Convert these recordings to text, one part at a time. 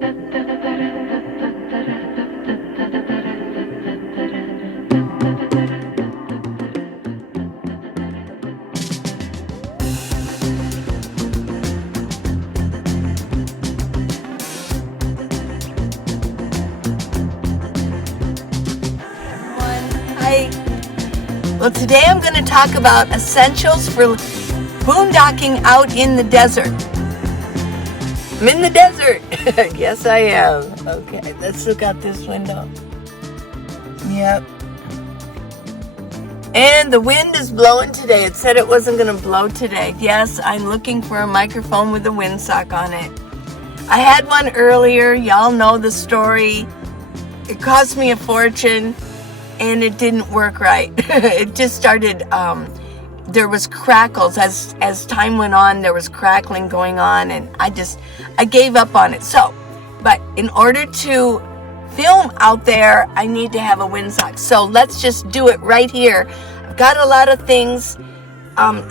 Well, today I'm going to talk about essentials for boondocking out in the desert. I'm in the desert. Yes, I am. Okay, let's look out this window. Yep. And the wind is blowing today. It said it wasn't going to blow today. Yes, I'm looking for a microphone with a windsock on it. I had one earlier. Y'all know the story. It cost me a fortune. And it didn't work right. It just started, there was crackles. As time went on, there was crackling going on, and I gave up on it. So, but in order to film out there, I need to have a windsock. So let's just do it right here. I've got a lot of things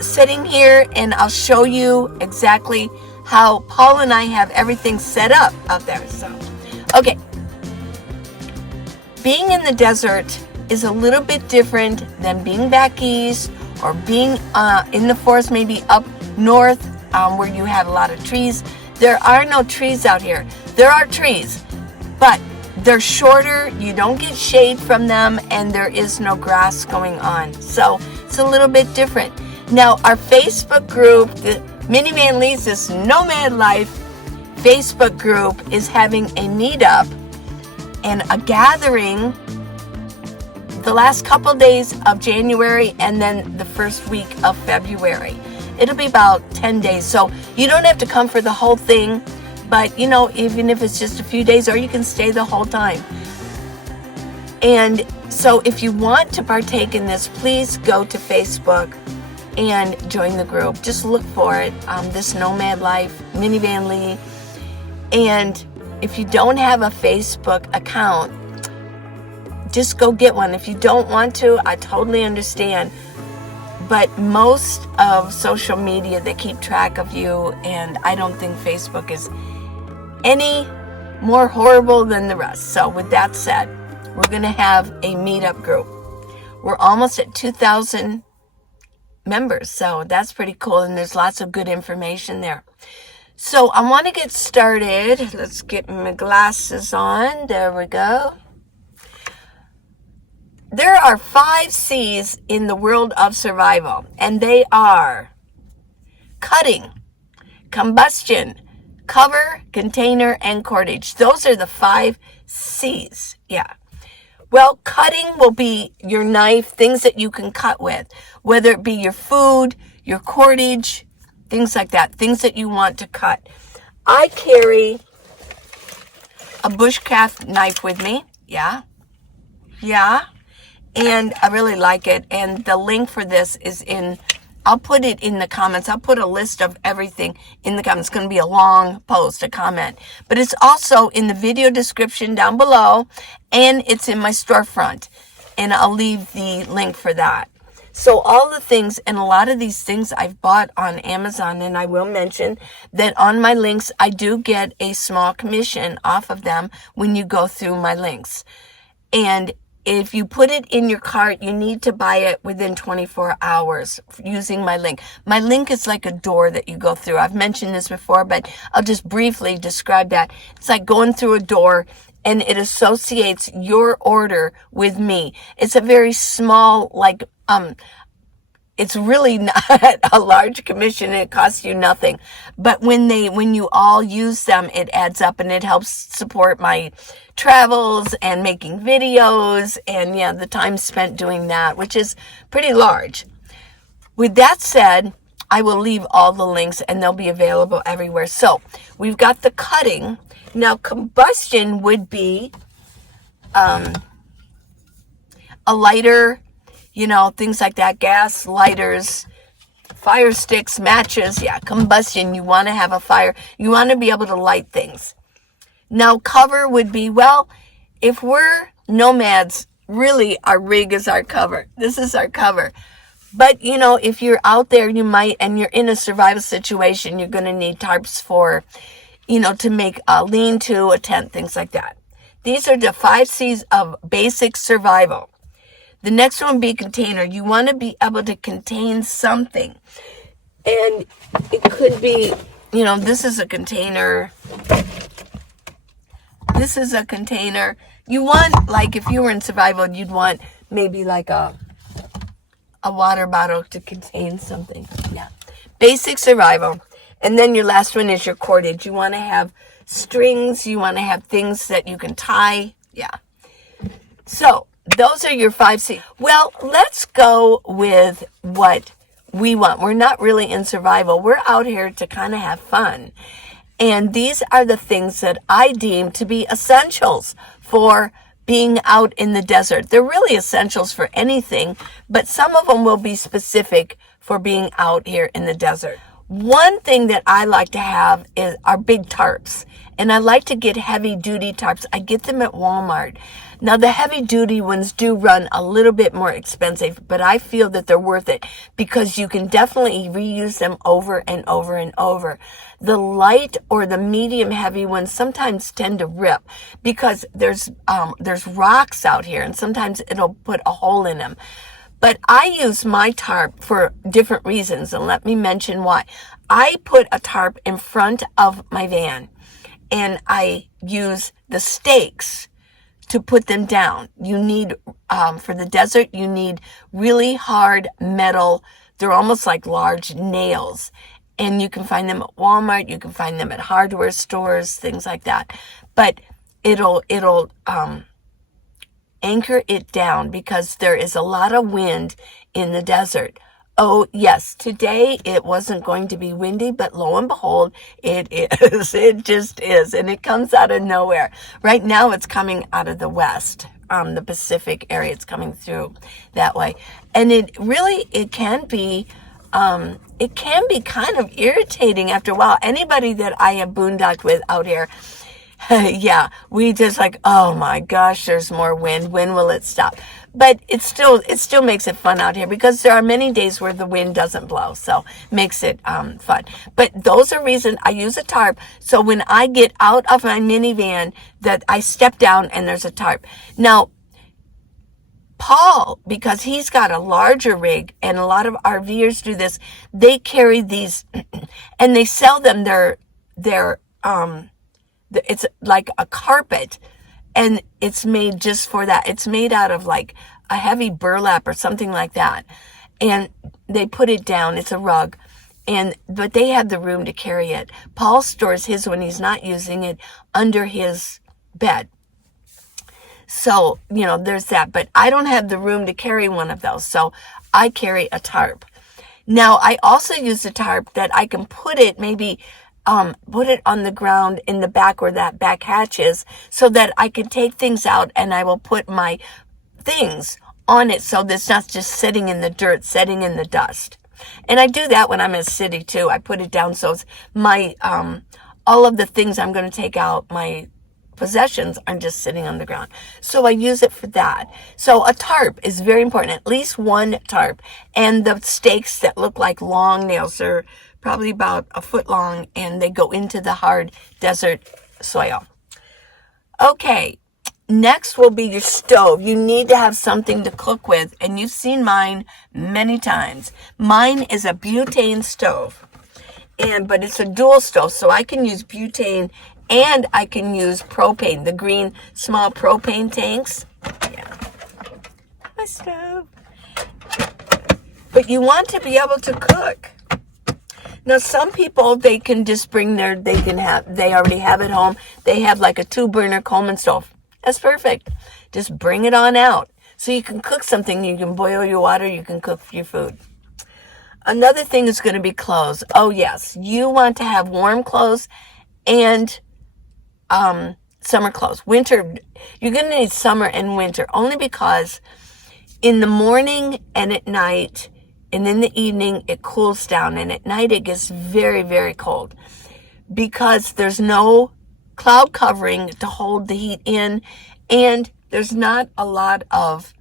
sitting here, and I'll show you exactly how Paul and I have everything set up out there. So, okay. Being in the desert is a little bit different than being back east or being in the forest, maybe up north where you have a lot of trees. There are no trees out here. There are trees, but they're shorter. You don't get shade from them, and there is no grass going on. So it's a little bit different. Now, our Facebook group, the Minivan Leads This Nomad Life Facebook group, is having a meetup and a gathering the last couple days of January and then the first week of February. It'll be about 10 days. So you don't have to come for the whole thing, but even if it's just a few days, or you can stay the whole time. And so if you want to partake in this, please go to Facebook and join the group. Just look for it, This Nomad Life, Minivan Lee. And if you don't have a Facebook account, just go get one. If you don't want to, I totally understand. But most of social media, they keep track of you, and I don't think Facebook is any more horrible than the rest. So with that said, we're going to have a meetup group. We're almost at 2,000 members, so that's pretty cool, and there's lots of good information there. So I want to get started. Let's get my glasses on. There we go. There are 5 C's in the world of survival, and they are cutting, combustion, cover, container, and cordage. Those are the 5 C's. Yeah. Well, cutting will be your knife, things that you can cut with, whether it be your food, your cordage, things like that, things that you want to cut. I carry a bushcraft knife with me. Yeah. And I really like it. And the link for this is I'll put it in the comments. I'll put a list of everything in the comments. It's going to be a long post, a comment. But it's also in the video description down below. And it's in my storefront. And I'll leave the link for that. So all the things, and a lot of these things I've bought on Amazon. And I will mention that on my links, I do get a small commission off of them when you go through my links. And if you put it in your cart, you need to buy it within 24 hours using my link. My link is like a door that you go through. I've mentioned this before, but I'll just briefly describe that. It's like going through a door, and it associates your order with me. It's a very small, it's really not a large commission. It costs you nothing. But when you all use them, it adds up, and it helps support my travels and making videos and the time spent doing that, which is pretty large. With that said, I will leave all the links, and they'll be available everywhere. So we've got the cutting. Now combustion would be a lighter, things like that, gas, lighters, fire sticks, matches. Yeah, combustion. You want to have a fire. You want to be able to light things. Now, cover would be, if we're nomads, really our rig is our cover. This is our cover. But, if you're out there, and you're in a survival situation, you're going to need tarps for to make a lean-to, a tent, things like that. These are the 5 C's of basic survival. The next one would be container. You want to be able to contain something. And it could be, this is a container. This is a container. You want, like, if you were in survival, you'd want maybe like a water bottle to contain something. Yeah. Basic survival. And then your last one is your cordage. You want to have strings. You want to have things that you can tie. Yeah. So those are your 5 C's. Well, let's go with what we want. We're not really in survival. We're out here to kind of have fun. And these are the things that I deem to be essentials for being out in the desert. They're really essentials for anything, but some of them will be specific for being out here in the desert. One thing that I like to have are big tarps. And I like to get heavy duty tarps. I get them at Walmart. Now the heavy duty ones do run a little bit more expensive, but I feel that they're worth it because you can definitely reuse them over and over and over. The light or the medium heavy ones sometimes tend to rip because there's rocks out here and sometimes it'll put a hole in them. But I use my tarp for different reasons, and let me mention why. I put a tarp in front of my van, and I use the stakes to put them down. You need, for the desert, you need really hard metal. They're almost like large nails. And you can find them at Walmart. You can find them at hardware stores, things like that. But it'll anchor it down because there is a lot of wind in the desert. Oh, yes, today it wasn't going to be windy, but lo and behold, it is. It just is. And it comes out of nowhere. Right now it's coming out of the west, the Pacific area. It's coming through that way. And it can be kind of irritating after a while. Anybody that I have boondocked with out here, yeah, we just like, oh my gosh, there's more wind. When will it stop? But it still makes it fun out here because there are many days where the wind doesn't blow. So makes it fun. But those are reasons I use a tarp. So when I get out of my minivan, that I step down and there's a tarp. Now, Paul, because he's got a larger rig and a lot of RVers do this, they carry these and they sell them it's like a carpet, and it's made just for that. It's made out of like a heavy burlap or something like that. And they put it down. It's a rug. But they have the room to carry it. Paul stores his when he's not using it under his bed. So, there's that. But I don't have the room to carry one of those. So I carry a tarp. Now, I also use a tarp that I can put it on the ground in the back where that back hatch is so that I can take things out and I will put my things on it so that it's not just sitting in the dirt, sitting in the dust. And I do that when I'm in a city too. I put it down so it's my, all of the things I'm going to take out, my possessions are just sitting on the ground. So I use it for that. So a tarp is very important, at least one tarp. And the stakes that look like long nails are probably about a foot long, and they go into the hard desert soil. Okay, next will be your stove. You need to have something to cook with, and you've seen mine many times. Mine is a butane stove, but it's a dual stove, so I can use butane and I can use propane, the green small propane tanks. Yeah, my stove. But you want to be able to cook. Now, some people, they can just bring they already have at home. They have like a 2-burner Coleman stove. That's perfect. Just bring it on out. So you can cook something. You can boil your water. You can cook your food. Another thing is going to be clothes. Oh, yes. You want to have warm clothes and summer clothes. Winter, you're going to need summer and winter only because in the morning and at night, and in the evening, it cools down. And at night, it gets very, very cold because there's no cloud covering to hold the heat in. And there's not a lot of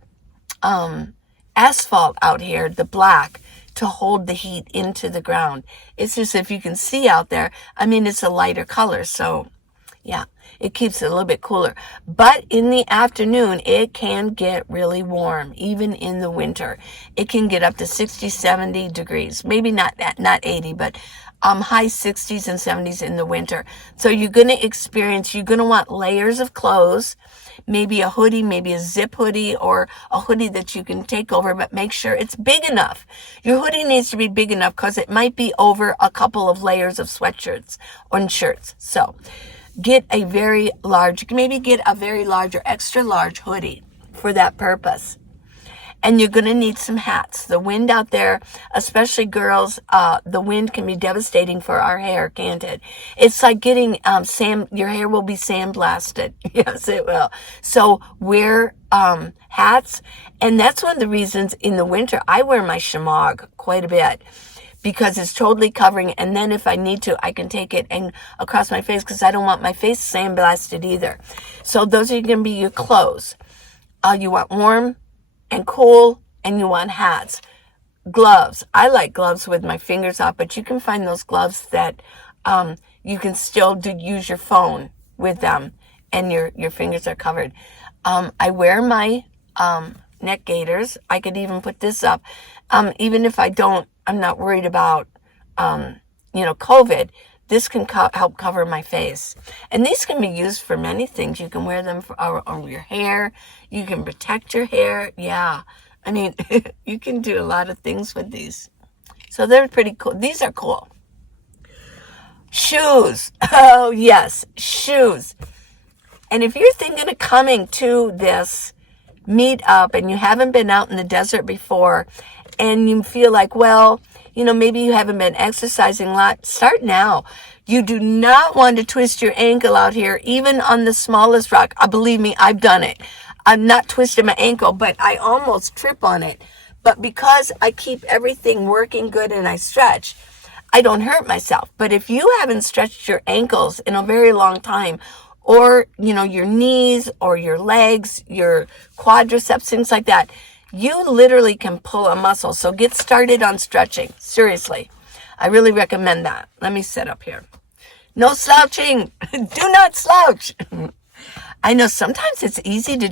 asphalt out here, the black, to hold the heat into the ground. It's just, if you can see out there, I mean, it's a lighter color, so yeah, it keeps it a little bit cooler. But in the afternoon, it can get really warm, even in the winter. It can get up to 60, 70 degrees. Maybe not 80, but high 60s and 70s in the winter. So you're going to want layers of clothes, maybe a hoodie, maybe a zip hoodie, or a hoodie that you can take over, but make sure it's big enough. Your hoodie needs to be big enough because it might be over a couple of layers of sweatshirts or shirts. So get a very large, maybe get a very large or extra large hoodie for that purpose. And you're going to need some hats. The wind out there, especially girls, the wind can be devastating for our hair, can't it? It's like getting your hair will be sandblasted. Yes, it will. So wear hats. And that's one of the reasons in the winter I wear my shemagh quite a bit, because it's totally covering. And then if I need to, I can take it and across my face, because I don't want my face sandblasted either. So those are going to be your clothes. You want warm and cool, and you want hats. Gloves. I like gloves with my fingers off, but you can find those gloves that you can still use your phone with them, and your fingers are covered. I wear my neck gaiters. I could even put this up. Even if I'm not worried about, COVID. This can help cover my face. And these can be used for many things. You can wear them on your hair. You can protect your hair. Yeah. I mean, you can do a lot of things with these. So they're pretty cool. These are cool. Shoes. Oh, yes. Shoes. And if you're thinking of coming to this meetup and you haven't been out in the desert before, and you feel like, well, maybe you haven't been exercising a lot, start now. You do not want to twist your ankle out here, even on the smallest rock. Believe me, I've done it. I'm not twisting my ankle, but I almost trip on it. But because I keep everything working good and I stretch, I don't hurt myself. But if you haven't stretched your ankles in a very long time, or, your knees or your legs, your quadriceps, things like that, you literally can pull a muscle. So get started on stretching. Seriously. I really recommend that. Let me sit up here. No slouching. Do not slouch. I know sometimes it's easy to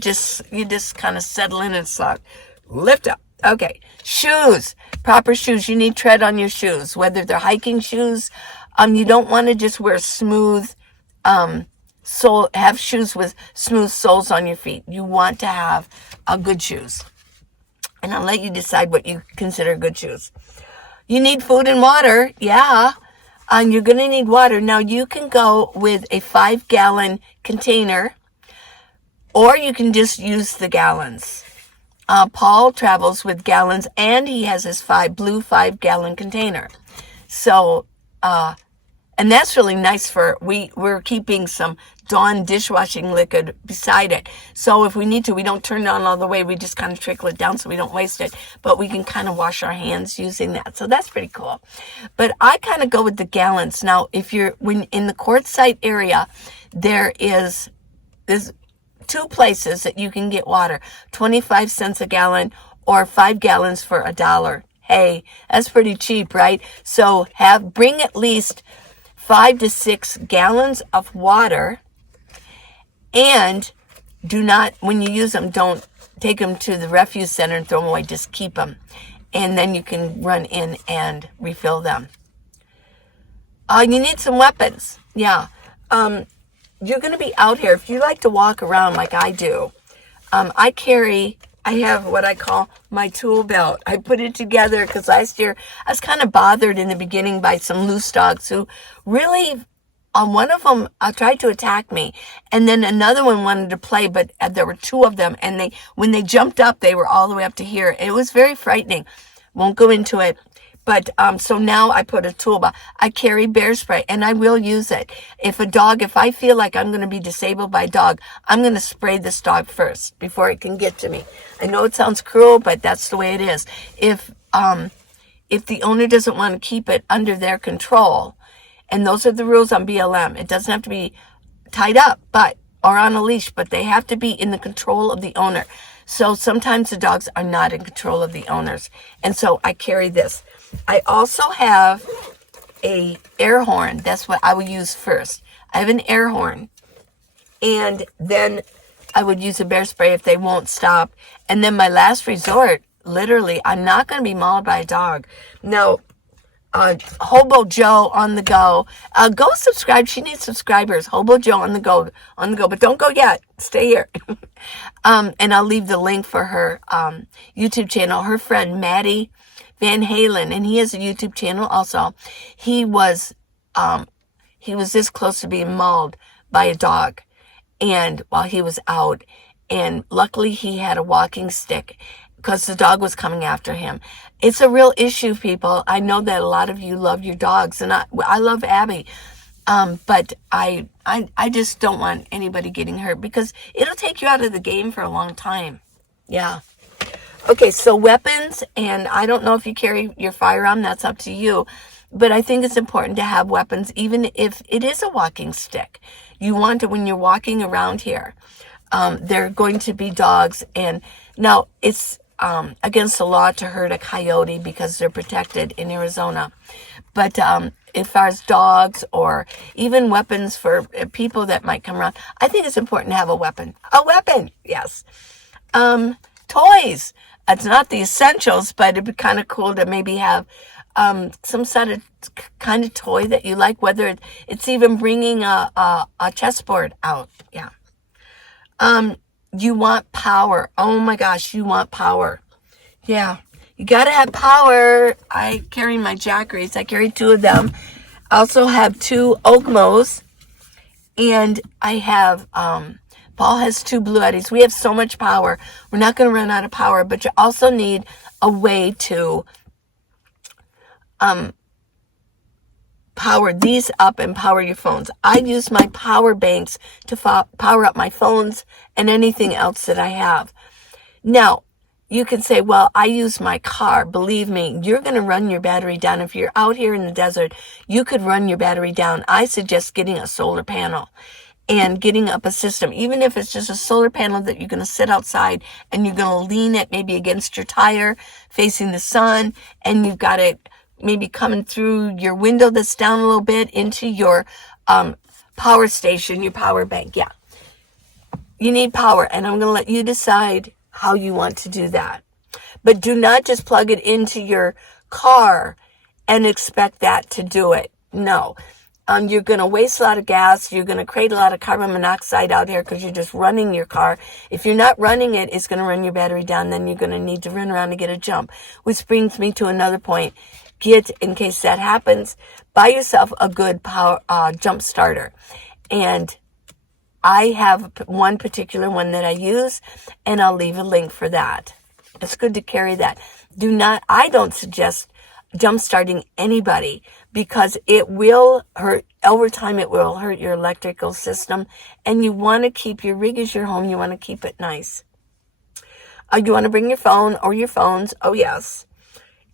you just kind of settle in and slouch. Lift up. Okay. Shoes. Proper shoes. You need tread on your shoes, whether they're hiking shoes. You don't want to just wear smooth, have shoes with smooth soles on your feet. You want to have good shoes. And I'll let you decide what you consider good shoes. You need food and water. Yeah. And you're going to need water. Now, you can go with a 5-gallon container, or you can just use the gallons. Paul travels with gallons, and he has his blue 5-gallon container. So, and that's really nice we're keeping some Dawn dishwashing liquid beside it. So if we need to, we don't turn it on all the way. We just kind of trickle it down so we don't waste it. But we can kind of wash our hands using that. So that's pretty cool. But I kind of go with the gallons. Now, when in the quartzsite area, there's 2 places that you can get water. 25 cents a gallon or 5 gallons for $1. Hey, that's pretty cheap, right? So bring at least 5 to 6 gallons of water. And when you use them, don't take them to the refuse center and throw them away. Just keep them. And then you can run in and refill them. You need some weapons. Yeah. You're going to be out here. If you like to walk around like I do, I have what I call my tool belt. I put it together because last year I was kind of bothered in the beginning by some loose dogs who really, one of them tried to attack me, and then another one wanted to play, but there were 2 of them, and when they jumped up, they were all the way up to here. It was very frightening. Won't go into it. But, so now I put a toolbox. I carry bear spray, and I will use it. If I feel like I'm going to be disabled by a dog, I'm going to spray this dog first before it can get to me. I know it sounds cruel, but that's the way it is. If the owner doesn't want to keep it under their control, and those are the rules on BLM, it doesn't have to be tied up, or on a leash, but they have to be in the control of the owner. So sometimes the dogs are not in control of the owners. And so I carry this. I also have a air horn. That's what I would use first. I have an air horn. And then I would use a bear spray if they won't stop. And then my last resort, literally, I'm not going to be mauled by a dog. Now, Hobo Joe on the go. Go subscribe. She needs subscribers. Hobo Joe on the go. But don't go yet. Stay here. And I'll leave the link for her YouTube channel. Her friend Maddie Van Halen, and he has a YouTube channel also. He was this close to being mauled by a dog, and while he was out, and luckily he had a walking stick because the dog was coming after him. It's a real issue, people. I know that a lot of you love your dogs, and I love Abby, but I just don't want anybody getting hurt because it'll take you out of the game for a long time. Yeah. Okay, so weapons, and I don't know if you carry your firearm, that's up to you, but I think it's important to have weapons, even if it is a walking stick. You want to, when you're walking around here, there are going to be dogs, and now it's against the law to hurt a coyote because they're protected in Arizona. But as far as dogs or even weapons for people that might come around, I think it's important to have a weapon. A weapon, yes. Toys. It's not the essentials, but it'd be kind of cool to maybe have some sort of kind of toy that you like, whether it's even bringing a chessboard out. Yeah. You want power. Oh my gosh, you want power. Yeah. You gotta have power. I carry my Jackeries. I carry 2 of them. I also have 2 Okmos. And I have, Paul has 2 Blue Eddies. We have so much power. We're not going to run out of power, but you also need a way to power these up and power your phones. I use my power banks to power up my phones and anything else that I have. Now, you can say, well, I use my car. Believe me, you're going to run your battery down. If you're out here in the desert, you could run your battery down. I suggest getting a solar panel and getting up a system, even if it's just a solar panel that you're going to sit outside and you're going to lean it maybe against your tire facing the sun, and you've got it maybe coming through your window that's down a little bit into your power station, your power bank. Yeah. You need power, and I'm going to let you decide how you want to do that. But do not just plug it into your car and expect that to do it. No. You're going to waste a lot of gas. You're going to create a lot of carbon monoxide out here because you're just running your car. If you're not running it, it's going to run your battery down. Then you're going to need to run around and get a jump. Which brings me to another point. Get, in case that happens, buy yourself a good power jump starter. And I have one particular one that I use, and I'll leave a link for that. It's good to carry that. I don't suggest jump starting anybody because it will hurt, over time it will hurt your electrical system, and you want to keep your rig as your home. You want to keep it nice. You want to bring your phone or your phones. Oh yes.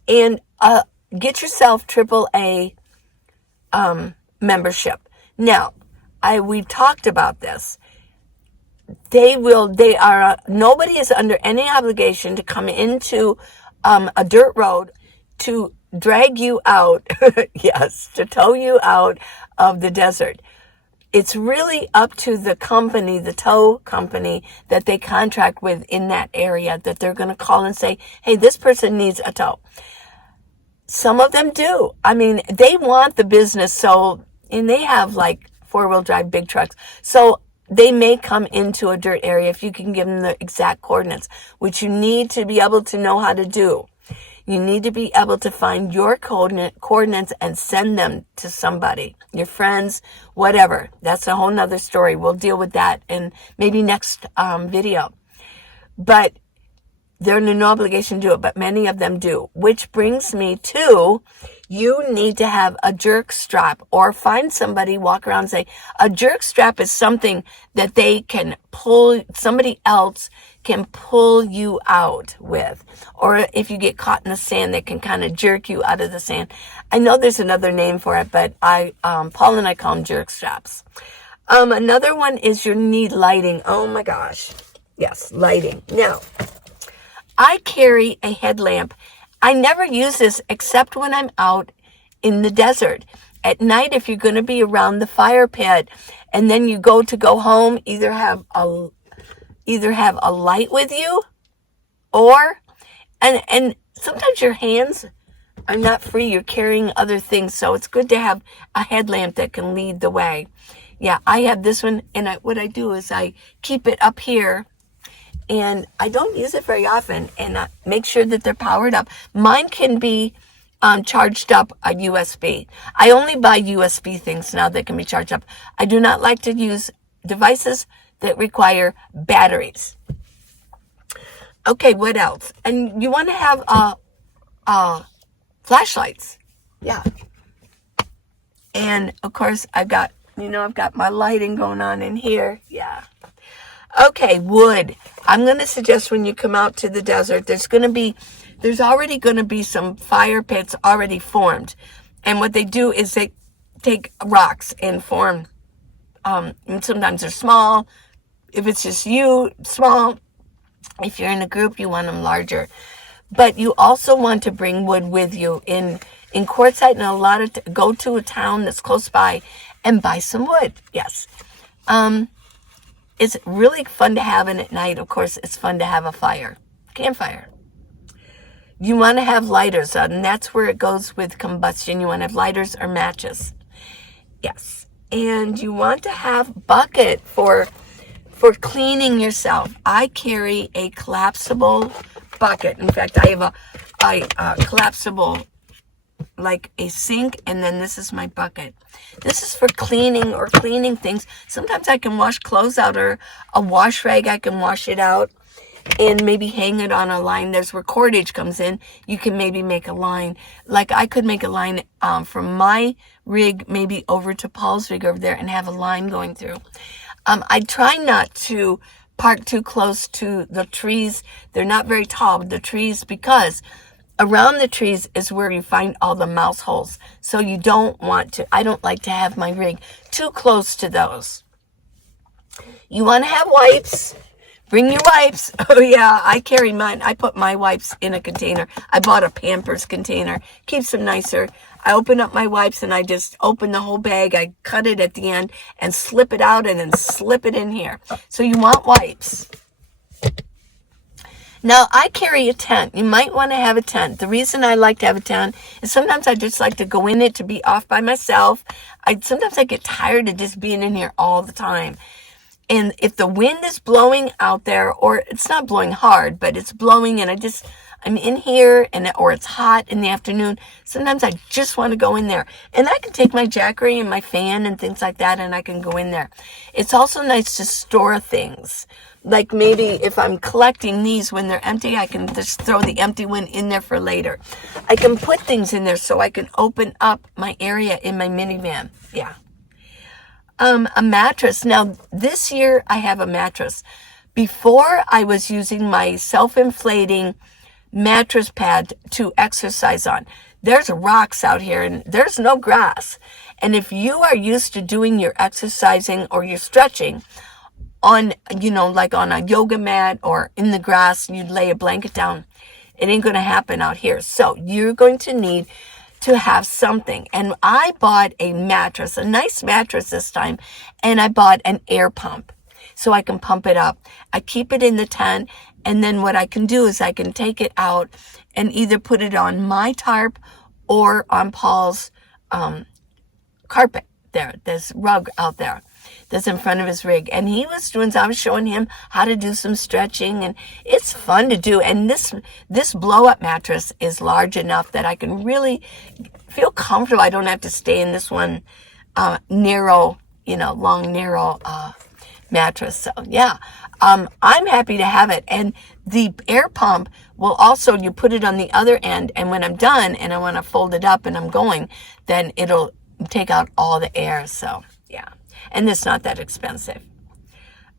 And get yourself AAA membership. Now, we've talked about this. Nobody is under any obligation to come into a dirt road to drag you out, yes, to tow you out of the desert. It's really up to the company, the tow company that they contract with in that area, that they're going to call and say, hey, this person needs a tow. Some of them do. I mean, they want the business, and they have like 4-wheel drive big trucks. So they may come into a dirt area if you can give them the exact coordinates, which you need to be able to know how to do. You need to be able to find your coordinates and send them to somebody, your friends, whatever. That's a whole nother story. We'll deal with that in maybe next video. But they're under no obligation to do it, but many of them do. Which brings me to, you need to have a jerk strap, or find somebody, walk around and say, a jerk strap is something that they can pull, somebody else can pull you out with. Or if you get caught in the sand, they can kind of jerk you out of the sand. I know there's another name for it, but Paul and I call them jerk straps. Another one is you need lighting. Oh my gosh. Yes, lighting. Now, I carry a headlamp. I never use this except when I'm out in the desert. At night, if you're going to be around the fire pit and then you go home, either have a light with you, or and sometimes your hands are not free. You're carrying other things, so it's good to have a headlamp that can lead the way. Yeah, I have this one, and what I do is I keep it up here, and I don't use it very often, and I make sure that they're powered up. Mine can be charged up a USB. I only buy USB things now that can be charged up. I do not like to use devices that require batteries. Okay, what else? And you want to have flashlights. Yeah. And of course I've got my lighting going on in here. Yeah. Okay, wood. I'm going to suggest when you come out to the desert, there's already going to be some fire pits already formed. And what they do is they take rocks and form, and sometimes they're small. If it's just you, small. If you're in a group, you want them larger. But you also want to bring wood with you in Quartzsite, and go to a town that's close by and buy some wood. Yes. It's really fun to have, and at night, of course, it's fun to have a campfire. You want to have lighters, and that's where it goes with combustion. You want to have lighters or matches. Yes. And you want to have bucket for cleaning yourself. I carry a collapsible bucket. In fact, I have a collapsible, like a sink, and then this is my bucket. This is for cleaning things. Sometimes I can wash clothes out, or a wash rag, I can wash it out and maybe hang it on a line. There's where cordage comes in. You can maybe make a line. Like I could make a line from my rig maybe over to Paul's rig over there and have a line going through. I try not to park too close to the trees. They're not very tall, the trees, because around the trees is where you find all the mouse holes. So I don't like to have my rig too close to those. You want to have wipes. Bring your wipes. Oh yeah, I carry mine. I put my wipes in a container. I bought a Pampers container. Keeps them nicer. I open up my wipes and I just open the whole bag. I cut it at the end and slip it out and then slip it in here. So you want wipes. Now, I carry a tent. You might want to have a tent. The reason I like to have a tent is sometimes I just like to go in it to be off by myself. Sometimes I get tired of just being in here all the time. And if the wind is blowing out there, or it's not blowing hard, but it's blowing and I'm in here, or it's hot in the afternoon, sometimes I just want to go in there. And I can take my Jackery and my fan and things like that, and I can go in there. It's also nice to store things. Like maybe if I'm collecting these when they're empty, I can just throw the empty one in there for later. I can put things in there so I can open up my area in my minivan. Yeah. A mattress. Now, this year I have a mattress. Before, I was using my self-inflating mattress pad to exercise on. There's rocks out here and there's no grass. And if you are used to doing your exercising or your stretching on, like on a yoga mat or in the grass, you'd lay a blanket down, it ain't going to happen out here. So you're going to need to have something. And I bought a mattress, a nice mattress this time, and I bought an air pump so I can pump it up. I keep it in the tent, and then what I can do is I can take it out and either put it on my tarp or on Paul's carpet there. There's rug out there that's in front of his rig. And I was showing him how to do some stretching, and it's fun to do. And this blow-up mattress is large enough that I can really feel comfortable. I don't have to stay in this one narrow, long, narrow mattress. So yeah, I'm happy to have it. And the air pump will also, you put it on the other end, and when I'm done and I want to fold it up and I'm going, then it'll take out all the air. So yeah. And it's not that expensive.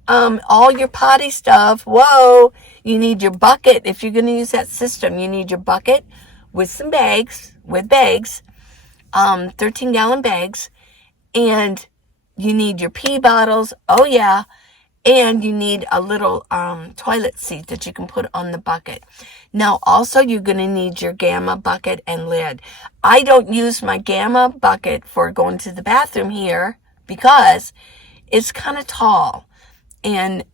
All your potty stuff. Whoa. You need your bucket. If you're going to use that system, you need your bucket with some bags, 13-gallon bags. And you need your pee bottles. Oh, yeah. And you need a little toilet seat that you can put on the bucket. Now, also, you're going to need your Gamma bucket and lid. I don't use my Gamma bucket for going to the bathroom here because it's kind of tall. And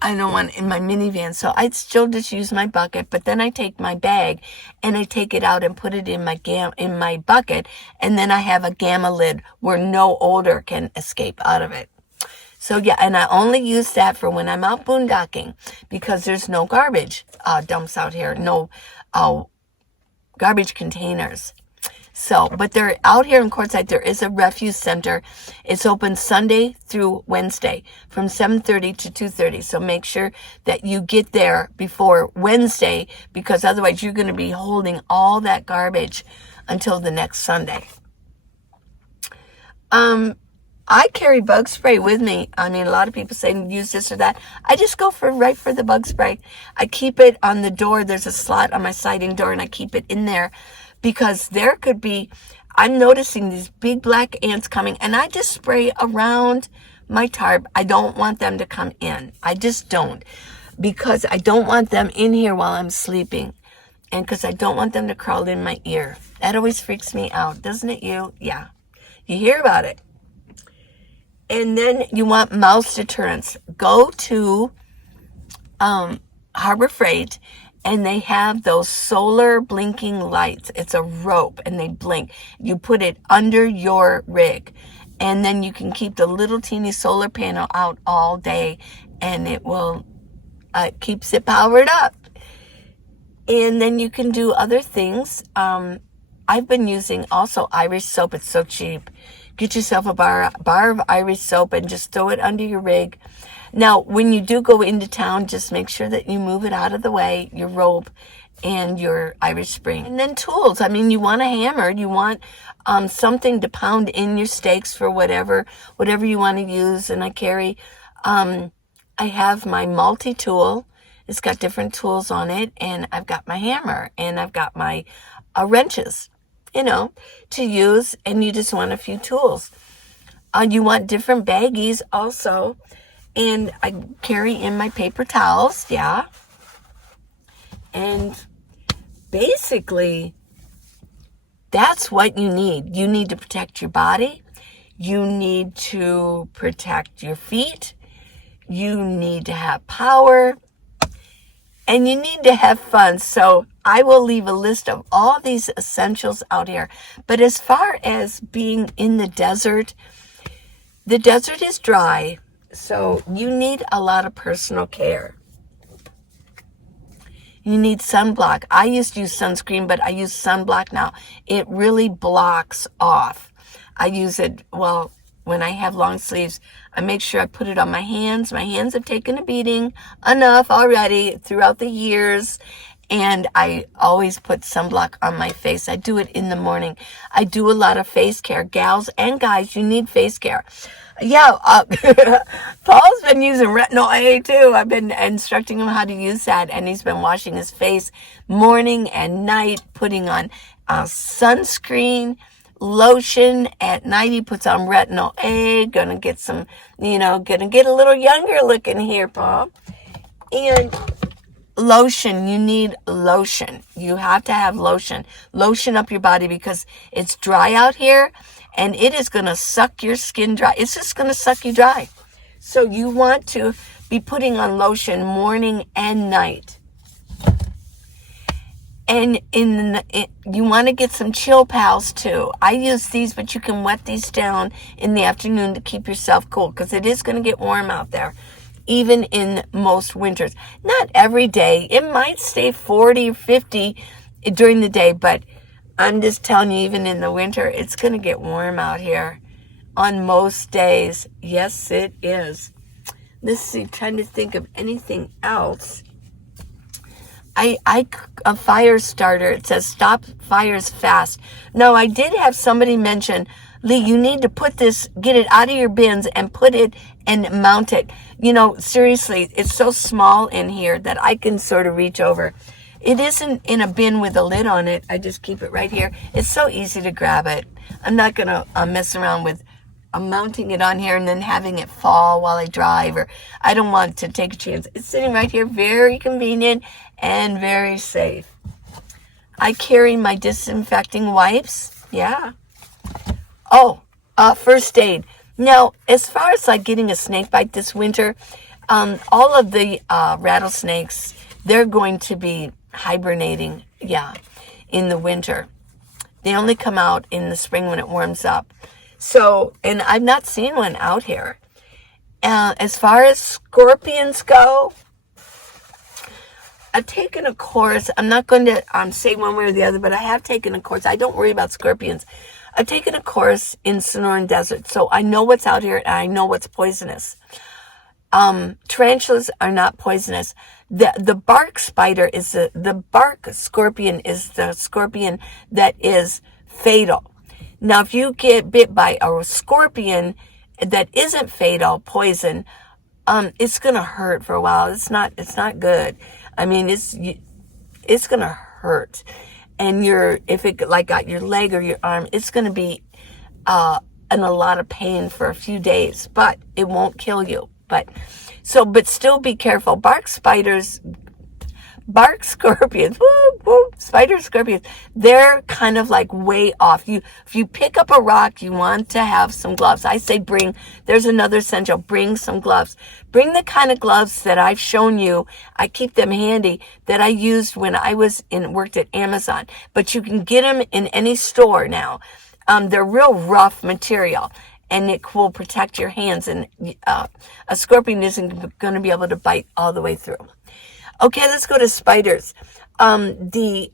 I don't want it in my minivan, so I still just use my bucket, but then I take my bag and I take it out and put it in my bucket, and then I have a Gamma lid where no odor can escape out of it. So yeah, and I only use that for when I'm out boondocking because there's no garbage dumps out here, no garbage containers. So, but they're out here in Quartzsite. There is a refuse center. It's open Sunday through Wednesday from 7:30 to 2:30. So make sure that you get there before Wednesday because otherwise you're going to be holding all that garbage until the next Sunday. I carry bug spray with me. I mean, a lot of people say use this or that. I just go right for the bug spray. I keep it on the door. There's a slot on my sliding door and I keep it in there because there could be, I'm noticing these big black ants coming and I just spray around my tarp. I don't want them to come in. I just don't because I don't want them in here while I'm sleeping and because I don't want them to crawl in my ear. That always freaks me out, doesn't it you? Yeah. You hear about it. And then you want mouse deterrence. Go to Harbor Freight, and they have those solar blinking lights. It's a rope, and they blink. You put it under your rig, and then you can keep the little teeny solar panel out all day, and it will keeps it powered up. And then you can do other things. I've been using also Irish soap. It's so cheap. Get yourself a bar of Irish soap and just throw it under your rig. Now, when you do go into town, just make sure that you move it out of the way, your rope and your Irish Spring. And then tools. I mean, you want a hammer. You want something to pound in your stakes for whatever you want to use. And I carry, I have my multi-tool. It's got different tools on it. And I've got my hammer and I've got my wrenches, to use, and you just want a few tools. You want different baggies also, and I carry in my paper towels, yeah. And basically, that's what you need. You need to protect your body. You need to protect your feet. You need to have power. And you need to have fun. So I will leave a list of all these essentials out here. But as far as being in the desert is dry. So you need a lot of personal care. You need sunblock. I used to use sunscreen, but I use sunblock now. It really blocks off. I use it, when I have long sleeves, I make sure I put it on my hands. My hands have taken a beating enough already throughout the years. And I always put sunblock on my face. I do it in the morning. I do a lot of face care. Gals and guys, you need face care. Yeah, Paul's been using retinol A too. I've been instructing him how to use that. And he's been washing his face morning and night, putting on sunscreen, lotion. At night he puts on retinol A. Gonna get some, gonna get a little younger looking here, Paul. And lotion, you need lotion. You have to have lotion. Lotion up your body because it's dry out here and it is gonna suck your skin dry. It's just gonna suck you dry. So you want to be putting on lotion morning and night. And you want to get some chill pals too. I use these, but you can wet these down in the afternoon to keep yourself cool because it is going to get warm out there, even in most winters. Not every day. It might stay 40 or 50 during the day, but I'm just telling you, even in the winter, it's going to get warm out here on most days. Yes, it is. Let's see, trying to think of anything else. A fire starter. It says stop fires fast. No, I did have somebody mention, Lee, you need to put this, get it out of your bins and put it and mount it. Seriously, it's so small in here that I can sort of reach over. It isn't in a bin with a lid on it. I just keep it right here. It's so easy to grab it. I'm not going to mess around with mounting it on here and then having it fall while I drive, or I don't want to take a chance. It's sitting right here, very convenient and very safe. I carry my disinfecting wipes. Yeah. Oh, first aid. Now, as far as like getting a snake bite this winter, all of the rattlesnakes, they're going to be hibernating, yeah, in the winter. They only come out in the spring when it warms up. So, and I've not seen one out here. As far as scorpions go, I've taken a course. I'm not going to say one way or the other, but I have taken a course. I don't worry about scorpions. I've taken a course in Sonoran Desert, so I know what's out here and I know what's poisonous. Tarantulas are not poisonous. The bark spider is the bark scorpion is the scorpion that is fatal. Now, if you get bit by a scorpion that isn't fatal, poison, it's gonna hurt for a while. It's not good. I mean, it's gonna hurt, and if it like got your leg or your arm, it's gonna be in a lot of pain for a few days, but it won't kill you. But still be careful. Bark scorpions, spider scorpions, they're kind of like way off. If you pick up a rock, you want to have some gloves. I say there's another essential, bring some gloves. Bring the kind of gloves that I've shown you. I keep them handy, that I used when I worked at Amazon. But you can get them in any store now. They're real rough material, and it will protect your hands, and a scorpion isn't going to be able to bite all the way through. Okay, let's go to spiders. The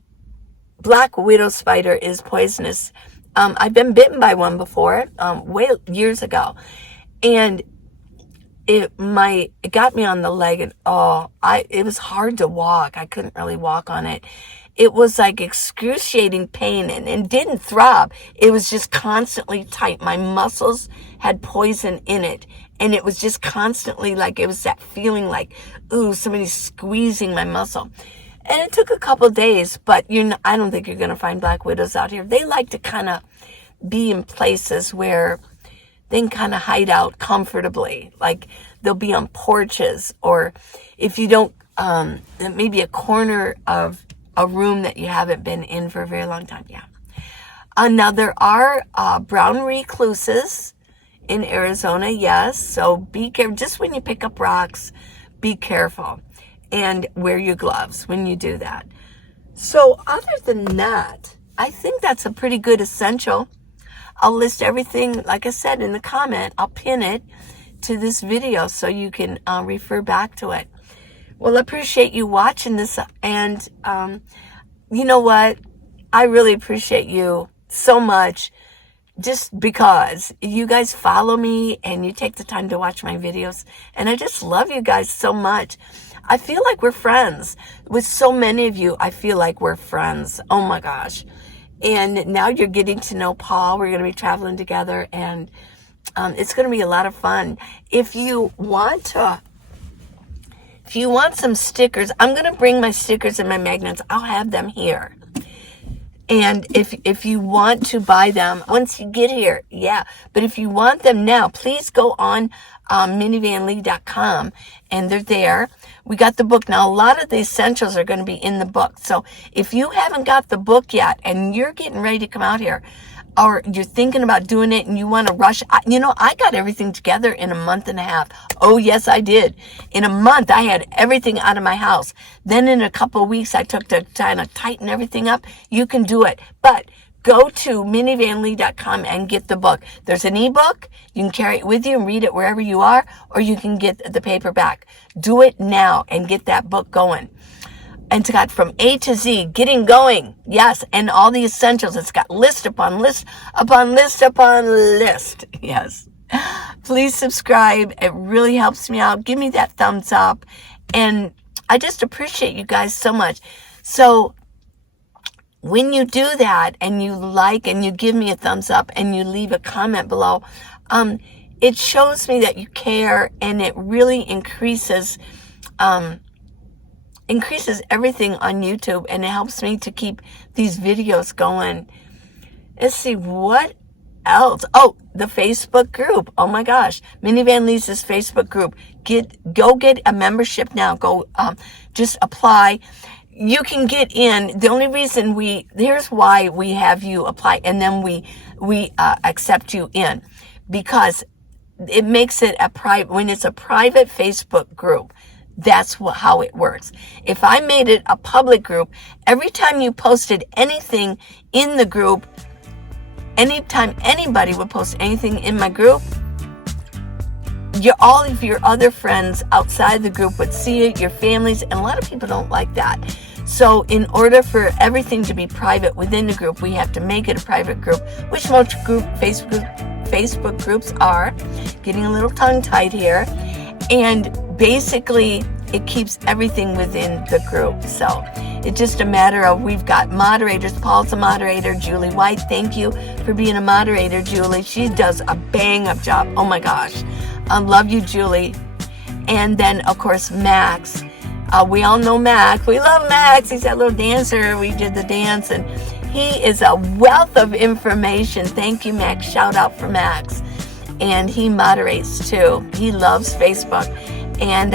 black widow spider is poisonous. I've been bitten by one before, years ago, and it got me on the leg, and it was hard to walk. I couldn't really walk on it. It was like excruciating pain, and didn't throb. It was just constantly tight. My muscles had poison in it, and it was just constantly like, it was that feeling like, ooh, somebody's squeezing my muscle. And it took a couple days, but I don't think you're going to find black widows out here. They like to kind of be in places where they can kind of hide out comfortably. Like they'll be on porches, or if you don't, maybe a corner of a room that you haven't been in for a very long time. Yeah. Now there are brown recluses in Arizona, yes. So be careful. Just when you pick up rocks, be careful and wear your gloves when you do that. So other than that, I think that's a pretty good essential. I'll list everything, like I said, in the comment. I'll pin it to this video so you can refer back to it. Well, I appreciate you watching this, and you know what? I really appreciate you so much, just because you guys follow me and you take the time to watch my videos, and I just love you guys so much. I feel like we're friends. With so many of you, I feel like we're friends. Oh my gosh. And now you're getting to know Paul. We're going to be traveling together, and it's going to be a lot of fun. If you want some stickers, I'm going to bring my stickers and my magnets. I'll have them here. And if you want to buy them once you get here, yeah. But if you want them now, please go on minivanlee.com, and they're there. We got the book. Now, a lot of the essentials are going to be in the book. So if you haven't got the book yet and you're getting ready to come out here, or you're thinking about doing it and you want to rush, I got everything together in a month and a half. Oh, yes, I did. In a month, I had everything out of my house. Then in a couple of weeks, I took to kind of tighten everything up. You can do it. But go to minivanlee.com and get the book. There's an ebook. You can carry it with you and read it wherever you are, or you can get the paperback. Do it now and get that book going. And it's got from A to Z, getting going. Yes, and all the essentials. It's got list upon list upon list upon list. Yes. Please subscribe. It really helps me out. Give me that thumbs up. And I just appreciate you guys so much. So when you do that and you like and you give me a thumbs up and you leave a comment below, it shows me that you care, and it really increases everything on YouTube, and it helps me to keep these videos going. Let's see, what else? Oh, the Facebook group. Oh my gosh. Minivan Lease's Facebook group. Go get a membership now. Go, just apply. You can get in. The only reason here's why we have you apply, and then we accept you in, because it makes it when it's a private Facebook group. That's how it works. If I made it a public group, every time you posted anything in the group, anytime anybody would post anything in my group, all of your other friends outside the group would see it, your families, and a lot of people don't like that. So in order for everything to be private within the group, we have to make it a private group, which most Facebook groups are. Getting a little tongue-tied here. And basically, it keeps everything within the group. So it's just a matter of, we've got moderators. Paul's a moderator. Julie White, thank you for being a moderator, Julie. She does a bang-up job. Oh my gosh. I love you, Julie. And then, of course, Max. We all know Max. We love Max. He's that little dancer. We did the dance, and he is a wealth of information. Thank you, Max. Shout out for Max. And he moderates too. He loves Facebook. And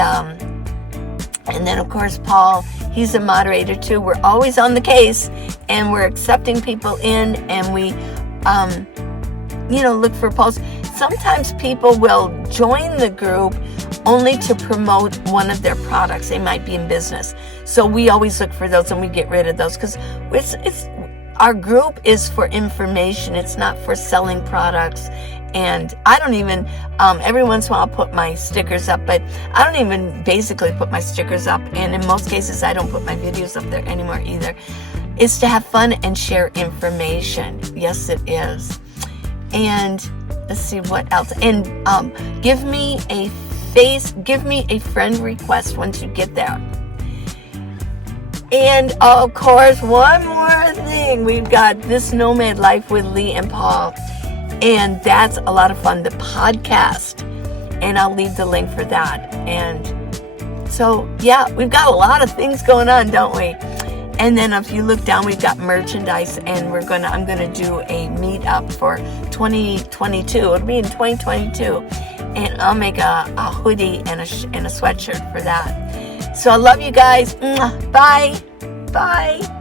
then, of course, Paul, he's a moderator too. We're always on the case, and we're accepting people in, and we, look for posts. Sometimes people will join the group only to promote one of their products. They might be in business. So we always look for those, and we get rid of those, because our group is for information. It's not for selling products. And I don't even, every once in a while I'll put my stickers up, but I don't even basically put my stickers up. And in most cases, I don't put my videos up there anymore either. It's to have fun and share information. Yes, it is. And let's see what else. And give me a friend request once you get there. And of course, one more thing. We've got This Nomad Life with Lee and Paul. And that's a lot of fun, the podcast. And I'll leave the link for that. And so, yeah, we've got a lot of things going on, don't we? And then if you look down, we've got merchandise, and I'm gonna do a meetup for 2022. It'll be in 2022. And I'll make a hoodie and a sweatshirt for that. So I love you guys. Bye. Bye.